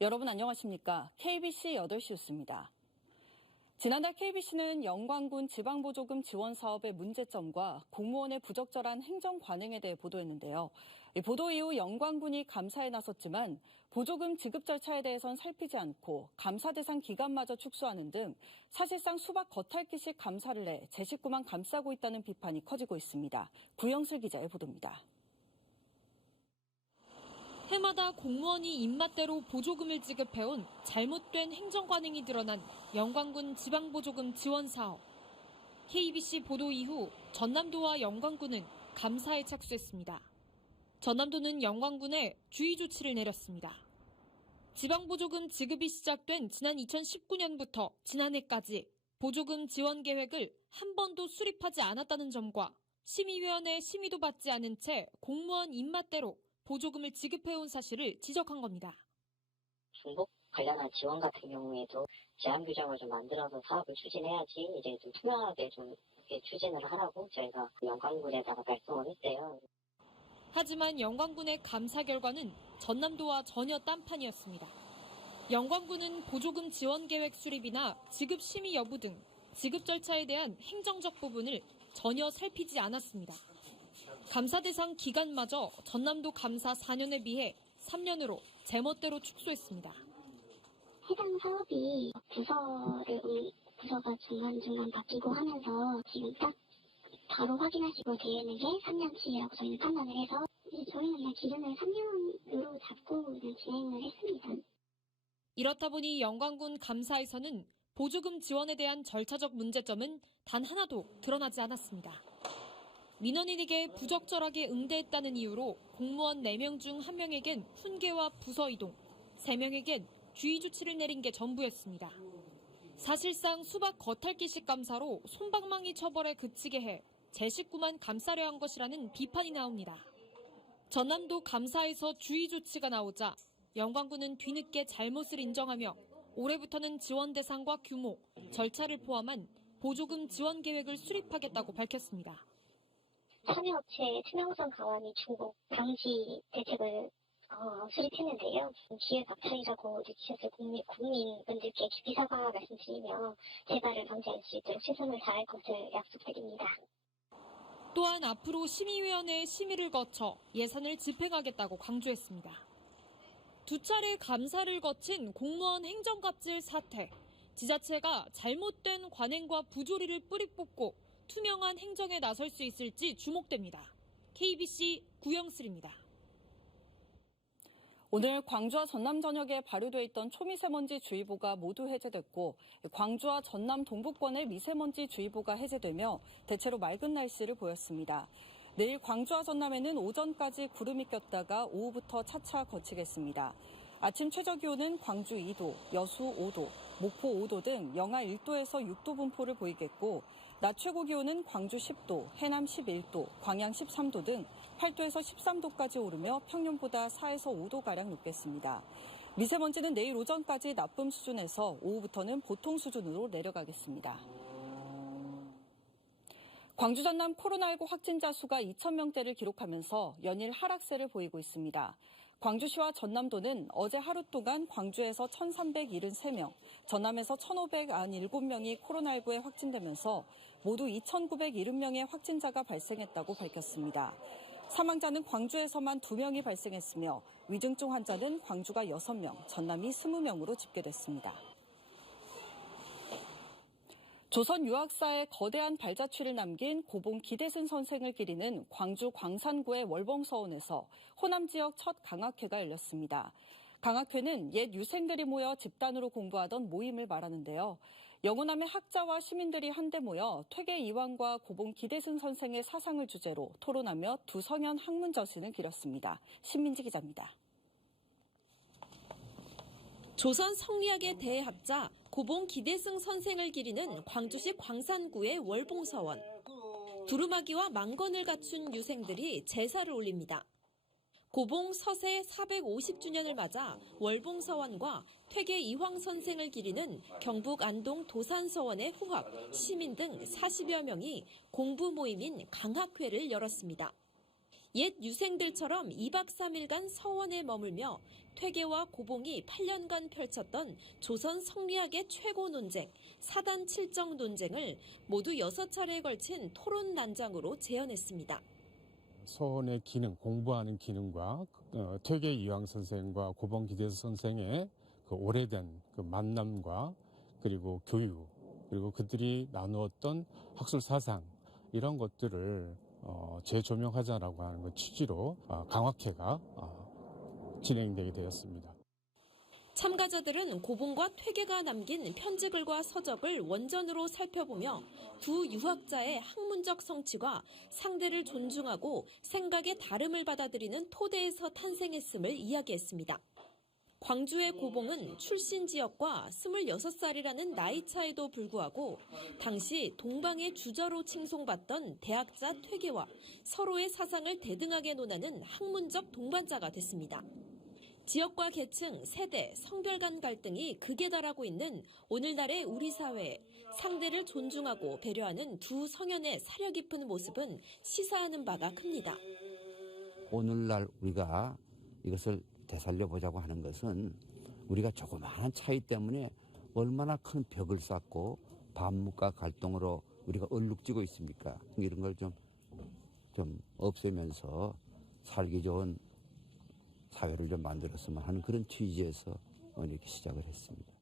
여러분 안녕하십니까? KBC 8시 뉴스입니다. 지난달 KBC는 영광군 지방보조금 지원 사업의 문제점과 공무원의 부적절한 행정 관행에 대해 보도했는데요. 보도 이후 영광군이 감사에 나섰지만 보조금 지급 절차에 대해선 살피지 않고 감사 대상 기간마저 축소하는 등 사실상 수박 겉핥기식 감사를 해 제 식구만 감싸고 있다는 비판이 커지고 있습니다. 구영슬 기자의 보도입니다. 해마다 공무원이 입맛대로 보조금을 지급해온 잘못된 행정 관행이 드러난 영광군 지방보조금 지원 사업. KBC 보도 이후 전남도와 영광군은 감사에 착수했습니다. 전남도는 영광군에 주의 조치를 내렸습니다. 지방보조금 지급이 시작된 지난 2019년부터 지난해까지 보조금 지원 계획을 한 번도 수립하지 않았다는 점과 심의위원회 심의도 받지 않은 채 공무원 입맛대로 보조금을 지급해온 사실을 지적한 겁니다. 중복 관련한 지원 같은 경우에도 제한 규정을 좀 만들어서 사업을 추진해야지 이제 좀 투명하게 좀 추진을 하라고 저희가 영광군에다가 발송을 했어요. 하지만 영광군의 감사 결과는 전남도와 전혀 딴판이었습니다. 영광군은 보조금 지원 계획 수립이나 지급 심의 여부 등 지급 절차에 대한 행정적 부분을 전혀 살피지 않았습니다. 감사 대상 기간마저 전남도 감사 4년에 비해 3년으로 제멋대로 축소했습니다. 해당 사업이 부서가 중간중간 바뀌고 하면서 지금 딱 바로 확인하시고 되는 게 3년치라고 저희는 판단을 해서 저희는 그냥 기준을 3년으로 잡고 그냥 진행을 했습니다. 이렇다 보니 영광군 감사에서는 보조금 지원에 대한 절차적 문제점은 단 하나도 드러나지 않았습니다. 민원인에게 부적절하게 응대했다는 이유로 공무원 4명 중 1명에겐 훈계와 부서 이동, 3명에겐 주의 조치를 내린 게 전부였습니다. 사실상 수박 겉핥기식 감사로 솜방망이 처벌에 그치게 해 제 식구만 감싸려 한 것이라는 비판이 나옵니다. 전남도 감사에서 주의 조치가 나오자 영광군은 뒤늦게 잘못을 인정하며 올해부터는 지원 대상과 규모, 절차를 포함한 보조금 지원 계획을 수립하겠다고 밝혔습니다. 참여업체의 투명성 강화 및 중복 방지 대책을 수립했는데요. 기회박탈이라고 느끼셨을 국민분들께 깊이 사과 말씀드리며 재발을 방지할 수 있도록 최선을 다할 것을 약속드립니다. 또한 앞으로 심의위원회의 심의를 거쳐 예산을 집행하겠다고 강조했습니다. 두 차례 감사를 거친 공무원 행정갑질 사태, 지자체가 잘못된 관행과 부조리를 뿌리 뽑고 투명한 행정에 나설 수 있을지 주목됩니다. KBC 구영슬입니다. 오늘 광주와 전남 전역에 발효돼 있던 초미세먼지 주의보가 모두 해제됐고 광주와 전남 동부권의 미세먼지 주의보가 해제되며 대체로 맑은 날씨를 보였습니다. 내일 광주와 전남에는 오전까지 구름이 꼈다가 오후부터 차차 거치겠습니다. 아침 최저기온은 광주 2도, 여수 5도, 목포 5도 등 영하 1도에서 6도 분포를 보이겠고 낮 최고 기온은 광주 10도, 해남 11도, 광양 13도 등 8도에서 13도까지 오르며 평년보다 4에서 5도가량 높겠습니다. 미세먼지는 내일 오전까지 나쁨 수준에서 오후부터는 보통 수준으로 내려가겠습니다. 광주 전남 코로나19 확진자 수가 2,000명대를 기록하면서 연일 하락세를 보이고 있습니다. 광주시와 전남도는 어제 하루 동안 광주에서 1,373명, 전남에서 1,597명이 코로나19에 확진되면서 모두 2,970명의 확진자가 발생했다고 밝혔습니다. 사망자는 광주에서만 2명이 발생했으며 위중증 환자는 광주가 6명, 전남이 20명으로 집계됐습니다. 조선 유학사의 거대한 발자취를 남긴 고봉 기대승 선생을 기리는 광주 광산구의 월봉서원에서 호남 지역 첫 강학회가 열렸습니다. 강학회는 옛 유생들이 모여 집단으로 공부하던 모임을 말하는데요. 영호남의 학자와 시민들이 한데 모여 퇴계 이황과 고봉 기대승 선생의 사상을 주제로 토론하며 두 성현 학문 저신을 기렸습니다. 신민지 기자입니다. 조선 성리학의 대학자 고봉 기대승 선생을 기리는 광주시 광산구의 월봉서원. 두루마기와 망건을 갖춘 유생들이 제사를 올립니다. 고봉 서세 450주년을 맞아 월봉서원과 퇴계 이황 선생을 기리는 경북 안동 도산서원의 후학, 시민 등 40여 명이 공부 모임인 강학회를 열었습니다. 옛 유생들처럼 2박 3일간 서원에 머물며 퇴계와 고봉이 8년간 펼쳤던 조선 성리학의 최고 논쟁, 사단 칠정 논쟁을 모두 6차례에 걸친 토론 난장으로 재현했습니다. 서원의 기능, 공부하는 기능과 퇴계 이황 선생과 고봉 기대서 선생의 그 오래된 그 만남과 그리고 교육, 그리고 그들이 나누었던 학술 사상, 이런 것들을 재조명하자라고 하는 그 취지로 강학회가 진행되게 되었습니다. 참가자들은 고봉과 퇴계가 남긴 편지글과 서적을 원전으로 살펴보며 두 유학자의 학문적 성취가 상대를 존중하고 생각의 다름을 받아들이는 토대에서 탄생했음을 이야기했습니다. 광주의 고봉은 출신 지역과 26살이라는 나이 차에도 불구하고 당시 동방의 주저로 칭송받던 대학자 퇴계와 서로의 사상을 대등하게 논하는 학문적 동반자가 됐습니다. 지역과 계층, 세대, 성별 간 갈등이 극에 달하고 있는 오늘날의 우리 사회에 상대를 존중하고 배려하는 두 성현의 사려 깊은 모습은 시사하는 바가 큽니다. 오늘날 우리가 이것을 되살려보자고 하는 것은 우리가 조그마한 차이 때문에 얼마나 큰 벽을 쌓고 반목과 갈등으로 우리가 얼룩지고 있습니까? 이런 걸 좀 없애면서 살기 좋은 사회를 좀 만들었으면 하는 그런 취지에서 이렇게 시작을 했습니다.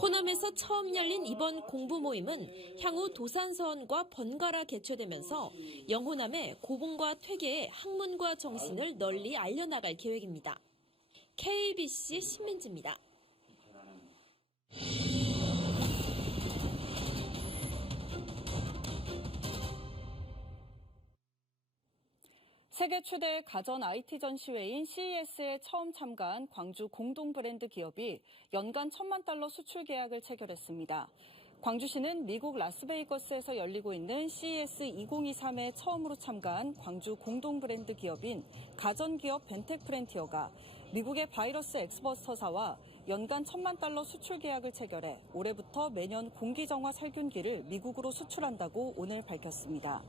호남에서 처음 열린 이번 공부 모임은 향후 도산서원과 번갈아 개최되면서 영호남의 고봉과 퇴계의 학문과 정신을 널리 알려나갈 계획입니다. KBC 신민지입니다. 세계 최대 가전 IT 전시회인 CES에 처음 참가한 광주 공동 브랜드 기업이 연간 1,000만 달러 수출 계약을 체결했습니다. 광주시는 미국 라스베이거스에서 열리고 있는 CES 2023에 처음으로 참가한 광주 공동 브랜드 기업인 가전기업 벤텍프렌티어가 미국의 바이러스 엑스버스터사와 연간 1,000만 달러 수출 계약을 체결해 올해부터 매년 공기정화 살균기를 미국으로 수출한다고 오늘 밝혔습니다.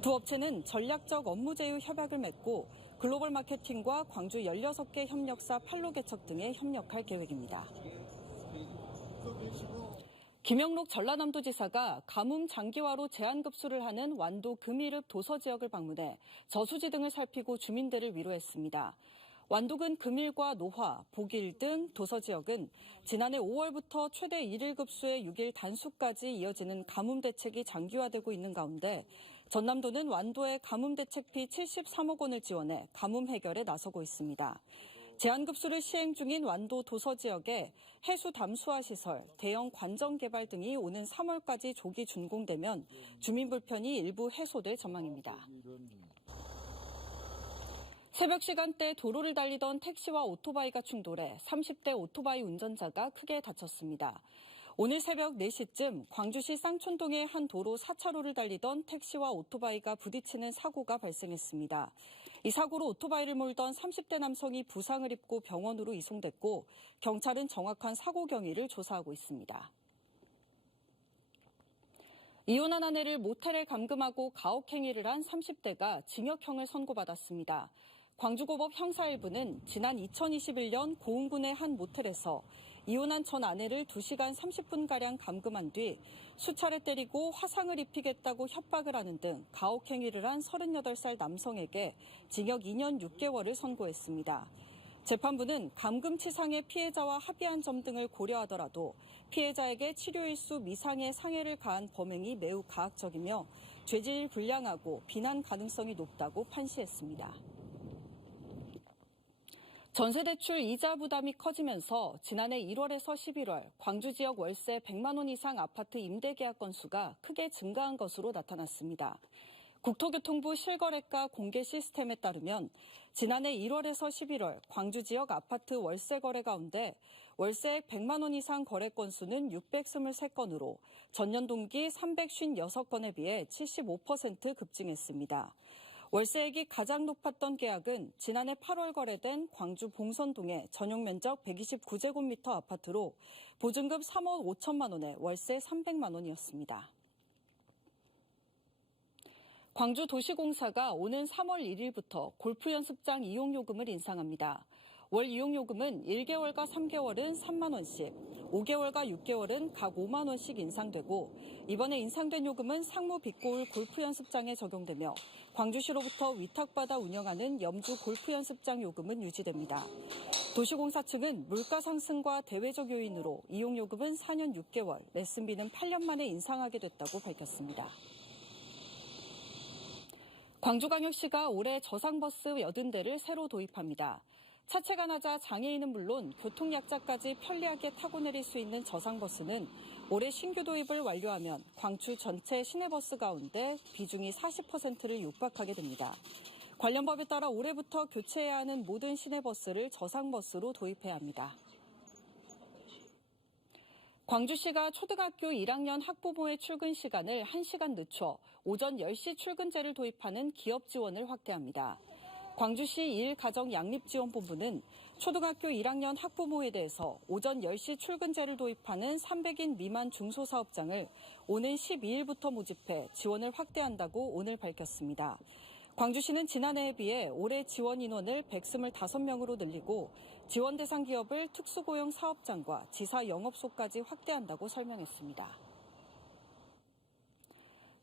두 업체는 전략적 업무 제휴 협약을 맺고 글로벌 마케팅과 광주 16개 협력사 판로 개척 등에 협력할 계획입니다. 김영록 전라남도지사가 가뭄 장기화로 제한급수를 하는 완도 금이릅 도서지역을 방문해 저수지 등을 살피고 주민들을 위로했습니다. 완도군 금일과 노화, 복일 등 도서지역은 지난해 5월부터 최대 1일 급수의 6일 단수까지 이어지는 가뭄 대책이 장기화되고 있는 가운데 전남도는 완도에 가뭄 대책비 73억 원을 지원해 가뭄 해결에 나서고 있습니다. 제한급수를 시행 중인 완도 도서지역에 해수 담수화 시설, 대형 관정 개발 등이 오는 3월까지 조기 준공되면 주민 불편이 일부 해소될 전망입니다. 새벽 시간대 도로를 달리던 택시와 오토바이가 충돌해 30대 오토바이 운전자가 크게 다쳤습니다. 오늘 새벽 4시쯤 광주시 쌍촌동의 한 도로 4차로를 달리던 택시와 오토바이가 부딪히는 사고가 발생했습니다. 이 사고로 오토바이를 몰던 30대 남성이 부상을 입고 병원으로 이송됐고 경찰은 정확한 사고 경위를 조사하고 있습니다. 이혼한 아내를 모텔에 감금하고 가혹행위를 한 30대가 징역형을 선고받았습니다. 광주고법 형사 1부는 지난 2021년 고흥군의 한 모텔에서 이혼한 전 아내를 2시간 30분가량 감금한 뒤 수차례 때리고 화상을 입히겠다고 협박을 하는 등 가혹행위를 한 38살 남성에게 징역 2년 6개월을 선고했습니다. 재판부는 감금치상의 피해자와 합의한 점 등을 고려하더라도 피해자에게 치료일수 미상의 상해를 가한 범행이 매우 가학적이며 죄질 불량하고 비난 가능성이 높다고 판시했습니다. 전세대출 이자 부담이 커지면서 지난해 1월에서 11월 광주 지역 월세 100만 원 이상 아파트 임대 계약 건수가 크게 증가한 것으로 나타났습니다. 국토교통부 실거래가 공개 시스템에 따르면 지난해 1월에서 11월 광주 지역 아파트 월세 거래 가운데 월세액 100만 원 이상 거래 건수는 623건으로 전년 동기 356건에 비해 75% 급증했습니다. 월세액이 가장 높았던 계약은 지난해 8월 거래된 광주 봉선동의 전용 면적 129제곱미터 아파트로 보증금 3억 5천만 원에 월세 300만 원이었습니다. 광주도시공사가 오는 3월 1일부터 골프연습장 이용요금을 인상합니다. 월 이용요금은 1개월과 3개월은 3만 원씩, 5개월과 6개월은 각 5만 원씩 인상되고 이번에 인상된 요금은 상무 빅골 골프연습장에 적용되며 광주시로부터 위탁받아 운영하는 염주 골프연습장 요금은 유지됩니다. 도시공사 측은 물가 상승과 대외적 요인으로 이용요금은 4년 6개월, 레슨비는 8년 만에 인상하게 됐다고 밝혔습니다. 광주광역시가 올해 저상버스 80대를 새로 도입합니다. 차체가 낮아 장애인은 물론 교통약자까지 편리하게 타고 내릴 수 있는 저상버스는 올해 신규 도입을 완료하면 광주 전체 시내버스 가운데 비중이 40%를 육박하게 됩니다. 관련 법에 따라 올해부터 교체해야 하는 모든 시내버스를 저상버스로 도입해야 합니다. 광주시가 초등학교 1학년 학부모의 출근 시간을 1시간 늦춰 오전 10시 출근제를 도입하는 기업 지원을 확대합니다. 광주시 1가정양립지원본부는 초등학교 1학년 학부모에 대해서 오전 10시 출근제를 도입하는 300인 미만 중소사업장을 오는 12일부터 모집해 지원을 확대한다고 오늘 밝혔습니다. 광주시는 지난해에 비해 올해 지원 인원을 125명으로 늘리고 지원 대상 기업을 특수고용 사업장과 지사 영업소까지 확대한다고 설명했습니다.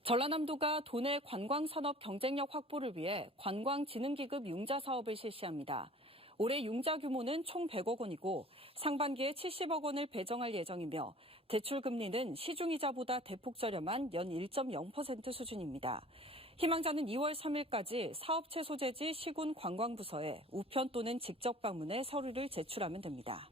전라남도가 도내 관광산업 경쟁력 확보를 위해 관광진흥기금 융자 사업을 실시합니다. 올해 융자 규모는 총 100억 원이고 상반기에 70억 원을 배정할 예정이며 대출 금리는 시중이자보다 대폭 저렴한 연 1.0% 수준입니다. 희망자는 2월 3일까지 사업체 소재지 시군 관광부서에 우편 또는 직접 방문해 서류를 제출하면 됩니다.